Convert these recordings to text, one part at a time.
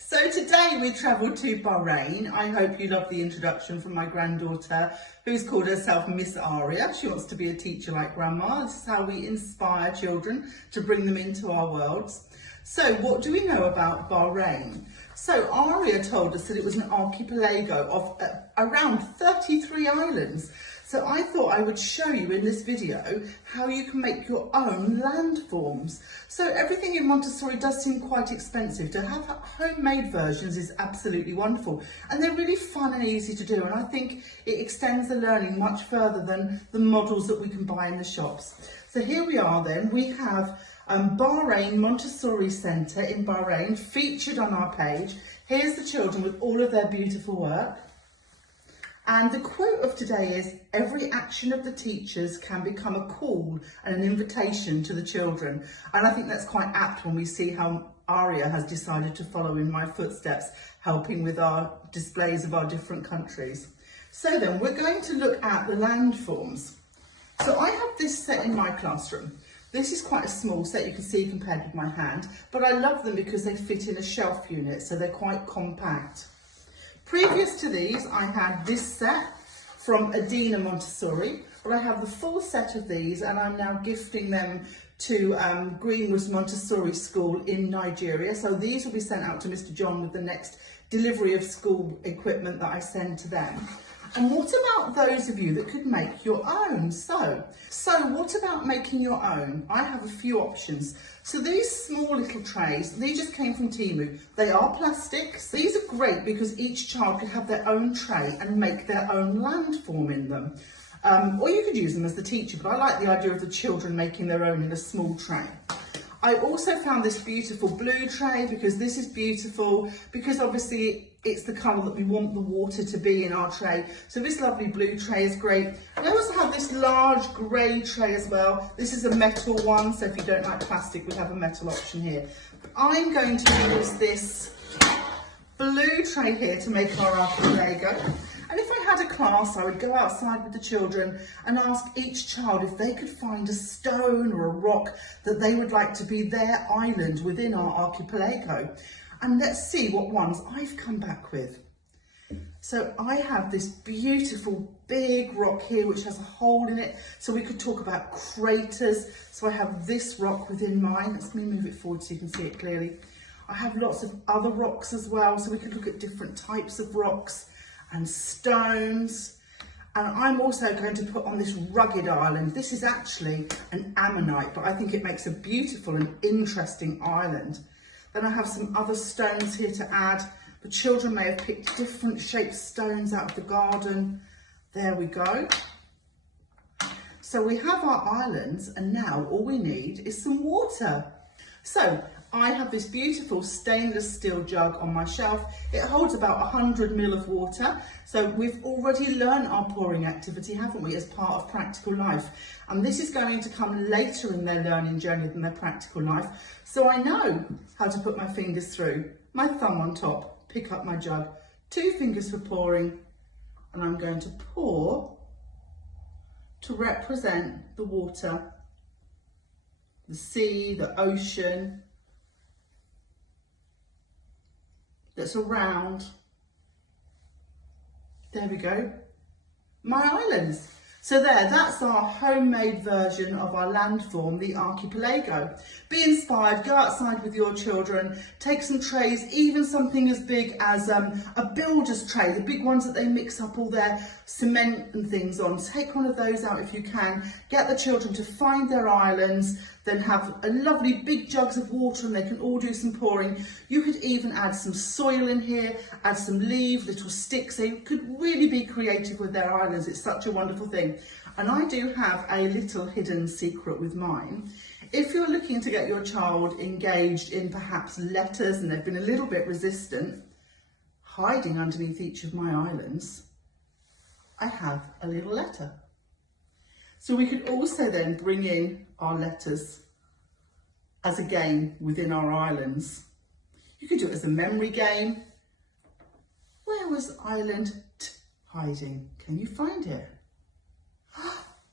So today we travelled to Bahrain. I hope you love the introduction from my granddaughter, who's called herself Miss Aria. She wants to be a teacher like Grandma. This is how we inspire children to bring them into our worlds. So what do we know about Bahrain? So Aria told us that it was an archipelago of around 33 islands. So I thought I would show you in this video how you can make your own landforms. So everything in Montessori does seem quite expensive. To have homemade versions is absolutely wonderful. And they're really fun and easy to do. And I think it extends the learning much further than the models that we can buy in the shops. So here we are then. We have Bahrain Montessori Centre in Bahrain featured on our page. Here's the children with all of their beautiful work. And the quote of today is, every action of the teachers can become a call and an invitation to the children. And I think that's quite apt when we see how Aria has decided to follow in my footsteps, helping with our displays of our different countries. So then we're going to look at the landforms. So I have this set in my classroom. This is quite a small set, you can see compared with my hand, but I love them because they fit in a shelf unit, so they're quite compact. Previous to these, I had this set from Adina Montessori, but I have the full set of these and I'm now gifting them to Greenwood's Montessori School in Nigeria. So these will be sent out to Mr. John with the next delivery of school equipment that I send to them. And what about those of you that could make your own? So what about making your own? I have a few options. So these small little trays, these just came from Temu. They are plastics. These are great because each child could have their own tray and make their own landform in them. Or you could use them as the teacher, but I like the idea of the children making their own in a small tray. I also found this beautiful blue tray because this is beautiful because obviously it's the colour that we want the water to be in our tray. So this lovely blue tray is great. I also have this large grey tray as well. This is a metal one, so if you don't like plastic, we have a metal option here. But I'm going to use this blue tray here to make our archipelago. And if I had a class, I would go outside with the children and ask each child if they could find a stone or a rock that they would like to be their island within our archipelago. And let's see what ones I've come back with. So I have this beautiful big rock here which has a hole in it, so we could talk about craters. So I have this rock within mine. Let me move it forward so you can see it clearly. I have lots of other rocks as well, so we could look at different types of rocks and stones. And I'm also going to put on this rugged island. This is actually an ammonite, but I think it makes a beautiful and interesting island. Then I have some other stones here to add. The children may have picked different shaped stones out of the garden. There we go. So we have our islands, and now all we need is some water. So I have this beautiful stainless steel jug on my shelf. It holds about 100 ml of water. So we've already learned our pouring activity, haven't we, as part of practical life. And this is going to come later in their learning journey than their practical life. So I know how to put my fingers through, my thumb on top, pick up my jug, 2 fingers for pouring, and I'm going to pour to represent the water, the sea, the ocean that's around. There we go, my islands. So that's our homemade version of our landform, the archipelago. Be inspired, go outside with your children, take some trays, even something as big as a builder's tray, the big ones that they mix up all their cement and things on. Take one of those out if you can, get the children to find their islands, then have a lovely big jugs of water and they can all do some pouring. You could even add some soil in here, add some leaves, little sticks. They could really be creative with their islands. It's such a wonderful thing. And I do have a little hidden secret with mine. If you're looking to get your child engaged in perhaps letters and they've been a little bit resistant, hiding underneath each of my islands, I have a little letter. So we could also then bring in our letters as a game within our islands. You could do it as a memory game. Where was island T hiding? Can you find it?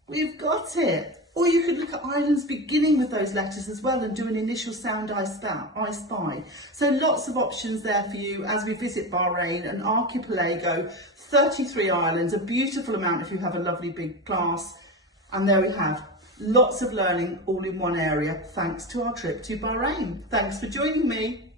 We've got it. Or you could look at islands beginning with those letters as well and do an initial sound I spy. So lots of options there for you as we visit Bahrain, an archipelago, 33 islands, a beautiful amount if you have a lovely big class. And there we have lots of learning all in one area thanks to our trip to Bahrain. Thanks for joining me.